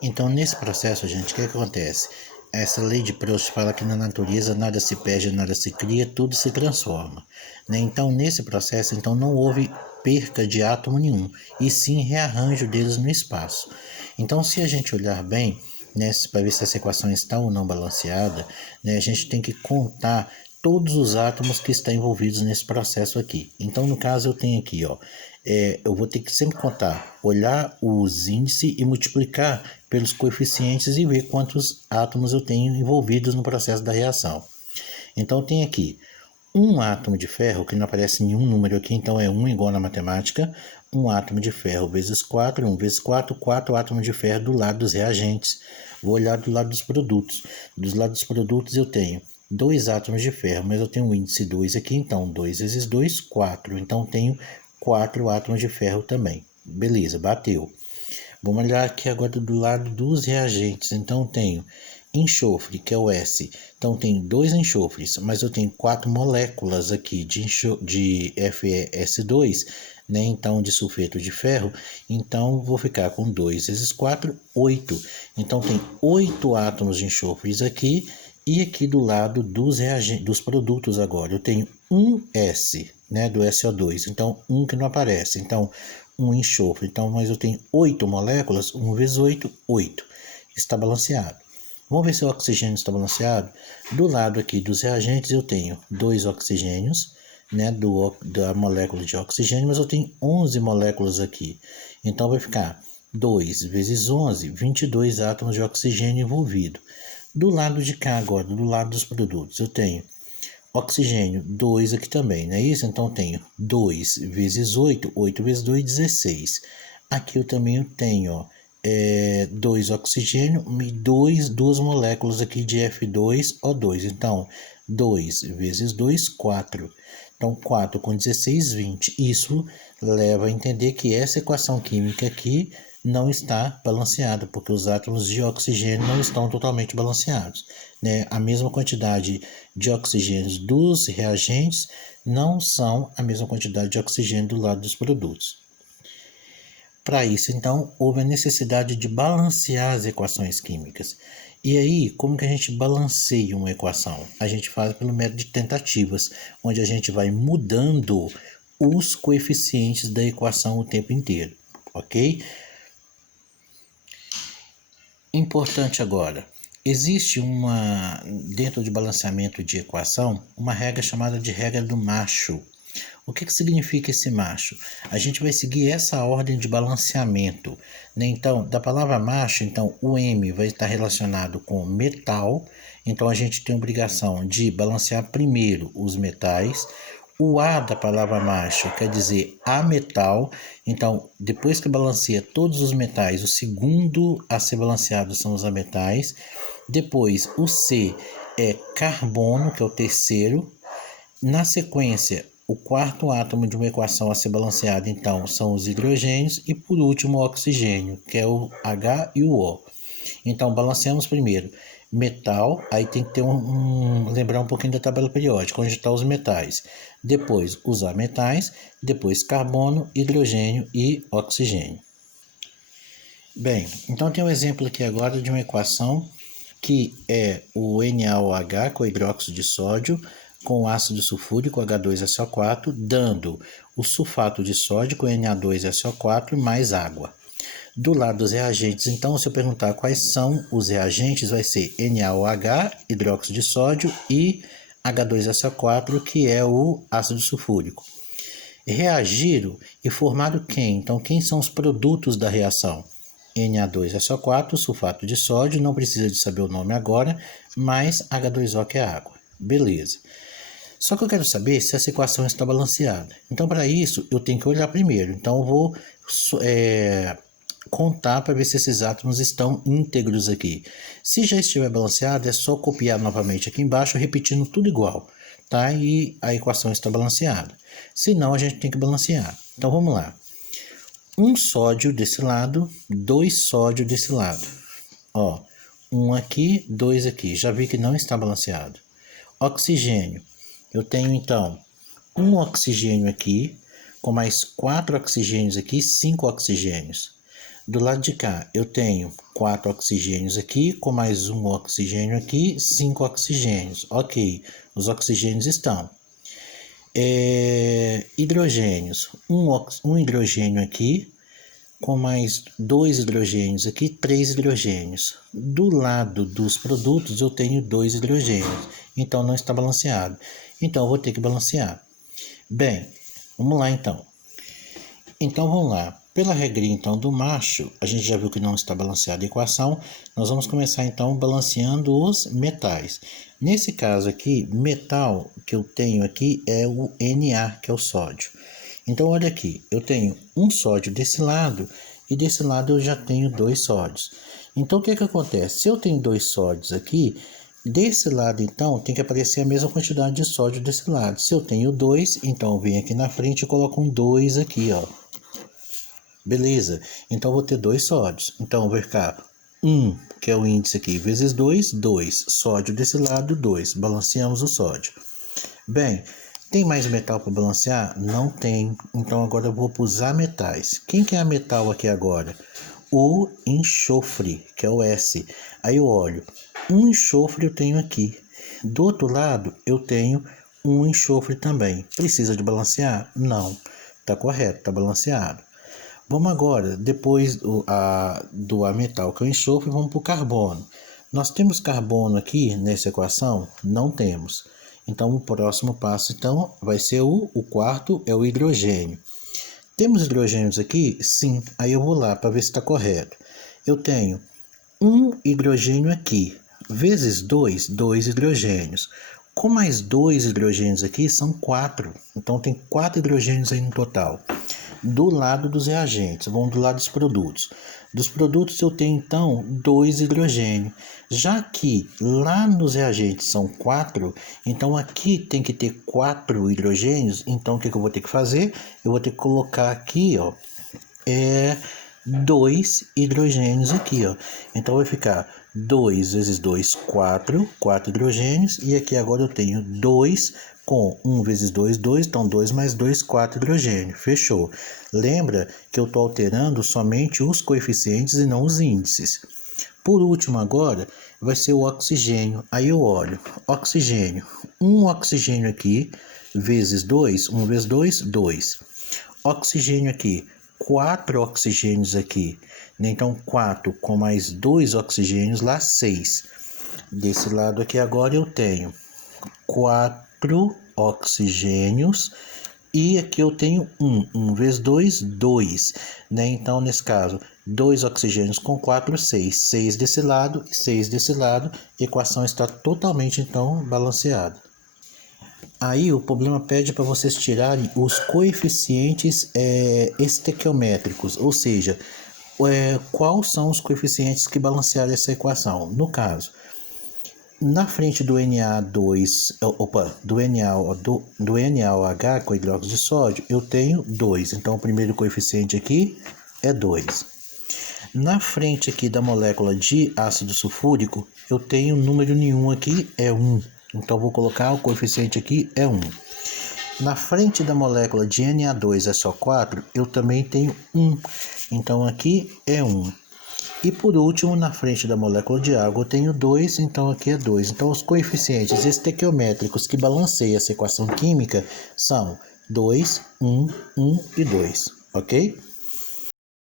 Então, nesse processo, gente, o que acontece? Essa lei de Proust fala que na natureza nada se perde, nada se cria, tudo se transforma, né? Então, nesse processo, então não houve perca de átomo nenhum, e sim rearranjo deles no espaço. Então, se a gente olhar bem, né, para ver se essa equação está ou não balanceada, né, a gente tem que contar todos os átomos que estão envolvidos nesse processo aqui. Então, no caso, eu tenho aqui, ó, eu vou ter que sempre contar, olhar os índices e multiplicar pelos coeficientes e ver quantos átomos eu tenho envolvidos no processo da reação. Então, tem aqui um átomo de ferro, que não aparece nenhum número aqui, então é 1 igual na matemática, um átomo de ferro vezes 4, 1 vezes 4, 4 átomos de ferro do lado dos reagentes. Vou olhar do lado dos produtos. Dos lados dos produtos eu tenho 2 átomos de ferro, mas eu tenho o índice 2 aqui, então 2 vezes 2, 4. Então tenho 4 átomos de ferro também. Beleza, bateu. Vamos olhar aqui agora do lado dos reagentes. Então tenho enxofre, que é o S. Então tenho 2 enxofres, mas eu tenho 4 moléculas aqui de FeS2, né? Então de sulfeto de ferro. Então vou ficar com 2 vezes 4, 8. Então tem 8 átomos de enxofres aqui. E aqui do lado dos reagentes, dos produtos agora, eu tenho um S, né, do SO2. Então, um que não aparece. Então, um enxofre. Então, mas eu tenho 8 moléculas, 1 vezes 8, 8. Está balanceado. Vamos ver se o oxigênio está balanceado. Do lado aqui dos reagentes eu tenho 2 oxigênios, né, da molécula de oxigênio, mas eu tenho 11 moléculas aqui. Então vai ficar 2 vezes 11, 22 átomos de oxigênio envolvido. Do lado de cá agora, do lado dos produtos, eu tenho oxigênio 2 aqui também, não é isso? Então eu tenho 2 vezes 8, 8 vezes 2, 16. Aqui eu também tenho, ó, 2 oxigênio e 2 moléculas aqui de F2O2. Então, 2 vezes 2, 4. Então, 4 com 16, 20. Isso leva a entender que essa equação química aqui não está balanceada, porque os átomos de oxigênio não estão totalmente balanceados, né? A mesma quantidade de oxigênio dos reagentes não são a mesma quantidade de oxigênio do lado dos produtos. Para isso, então, houve a necessidade de balancear as equações químicas. E aí, como que a gente balanceia uma equação? A gente faz pelo método de tentativas, onde a gente vai mudando os coeficientes da equação o tempo inteiro, ok? Importante agora, existe dentro de balanceamento de equação, uma regra chamada de regra do macho. O que significa esse macho? A gente vai seguir essa ordem de balanceamento, né? Então, da palavra macho, então o M vai estar relacionado com metal, então a gente tem a obrigação de balancear primeiro os metais. O A da palavra macho quer dizer ametal, então depois que balanceia todos os metais, o segundo a ser balanceado são os ametais. Depois o C é carbono, que é o terceiro. Na sequência, o quarto átomo de uma equação a ser balanceada, então, são os hidrogênios e, por último, o oxigênio, que é o H e o O. Então, balanceamos primeiro metal, aí tem que ter lembrar um pouquinho da tabela periódica, onde estão os metais. Depois, os ametais, depois carbono, hidrogênio e oxigênio. Bem, então tem um exemplo aqui agora de uma equação que é o NaOH com hidróxido de sódio com ácido sulfúrico H2SO4, dando o sulfato de sódio com Na2SO4 mais água. Do lado dos reagentes, então, se eu perguntar quais são os reagentes, vai ser NaOH, hidróxido de sódio, e H2SO4, que é o ácido sulfúrico. Reagiram e formaram quem? Então, quem são os produtos da reação? Na2SO4, sulfato de sódio, não precisa de saber o nome agora, mais H2O, que é água. Beleza. Só que eu quero saber se essa equação está balanceada. Então, para isso, eu tenho que olhar primeiro. Então, eu vou contar para ver se esses átomos estão íntegros aqui. Se já estiver balanceado, é só copiar novamente aqui embaixo, repetindo tudo igual, tá? E a equação está balanceada. Se não, a gente tem que balancear. Então, vamos lá. Um sódio desse lado, 2 sódio desse lado. Ó, um aqui, 2 aqui. Já vi que não está balanceado. Oxigênio. Eu tenho, então, um oxigênio aqui, com mais 4 oxigênios aqui, 5 oxigênios. Do lado de cá, eu tenho 4 oxigênios aqui, com mais um oxigênio aqui, 5 oxigênios. Ok, os oxigênios estão. Hidrogênios, um hidrogênio aqui, com mais 2 hidrogênios aqui, 3 hidrogênios. Do lado dos produtos, eu tenho 2 hidrogênios, então não está balanceado. Então, eu vou ter que balancear. Bem, vamos lá então. Então, vamos lá. Pela regrinha, então, do macho, a gente já viu que não está balanceada a equação. Nós vamos começar, então, balanceando os metais. Nesse caso aqui, metal que eu tenho aqui é o Na, que é o sódio. Então, olha aqui, eu tenho um sódio desse lado e desse lado eu já tenho 2 sódios. Então, o que acontece? Se eu tenho 2 sódios aqui, desse lado, então, tem que aparecer a mesma quantidade de sódio desse lado. Se eu tenho 2, então eu venho aqui na frente e coloco um 2 aqui, ó. Beleza, então eu vou ter 2 sódios. Então vai ficar 1, que é o índice aqui, vezes 2, 2. Sódio desse lado, 2. Balanceamos o sódio. Bem, tem mais metal para balancear? Não tem. Então agora eu vou usar metais. Quem que é a metal aqui agora? O enxofre, que é o S. Aí eu olho, um enxofre eu tenho aqui. Do outro lado eu tenho um enxofre também. Precisa de balancear? Não. Tá correto, tá balanceado. Vamos agora, depois do metal que é o enxofre, vamos para o carbono. Nós temos carbono aqui nessa equação? Não temos. Então, o próximo passo então, vai ser o quarto, é o hidrogênio. Temos hidrogênios aqui? Sim. Aí eu vou lá para ver se está correto. Eu tenho um hidrogênio aqui, vezes 2, 2 hidrogênios. Com mais 2 hidrogênios aqui, são 4. Então, tem 4 hidrogênios aí no total. Do lado dos reagentes, vamos do lado dos produtos. Dos produtos eu tenho então 2 hidrogênios. Já que lá nos reagentes são 4, então aqui tem que ter 4 hidrogênios. Então o que eu vou ter que fazer? Eu vou ter que colocar aqui, ó, 2 hidrogênios aqui, ó. Então vai ficar 2 vezes 2, 4 hidrogênios. E aqui agora eu tenho 2 com 1 vezes 2, 2. Então 2 mais 2, 4 hidrogênios. Fechou. Lembra que eu estou alterando somente os coeficientes e não os índices. Por último agora vai ser o oxigênio. Aí eu olho, oxigênio. Um oxigênio aqui, vezes 2, 1 vezes 2, 2. Oxigênio aqui. 4 oxigênios aqui, então 4 com mais 2 oxigênios lá, 6. Desse lado aqui agora eu tenho 4 oxigênios e aqui eu tenho 1 vezes 2, 2, né? Então nesse caso 2 oxigênios com 4, 6, 6 desse lado e 6 desse lado, a equação está totalmente então balanceada. Aí o problema pede para vocês tirarem os coeficientes estequiométricos, ou seja, quais são os coeficientes que balancearam essa equação. No caso, na frente do Na2, do NaOH com hidróxido de sódio, eu tenho 2. Então o primeiro coeficiente aqui é 2. Na frente aqui da molécula de ácido sulfúrico, eu tenho número nenhum aqui, é 1. Então, vou colocar o coeficiente aqui é 1. Na frente da molécula de Na2 é só 4, eu também tenho 1. Então, aqui é 1. E por último, na frente da molécula de água, eu tenho 2, então aqui é 2. Então, os coeficientes estequiométricos que balanceiam essa equação química são 2, 1, 1 e 2, ok?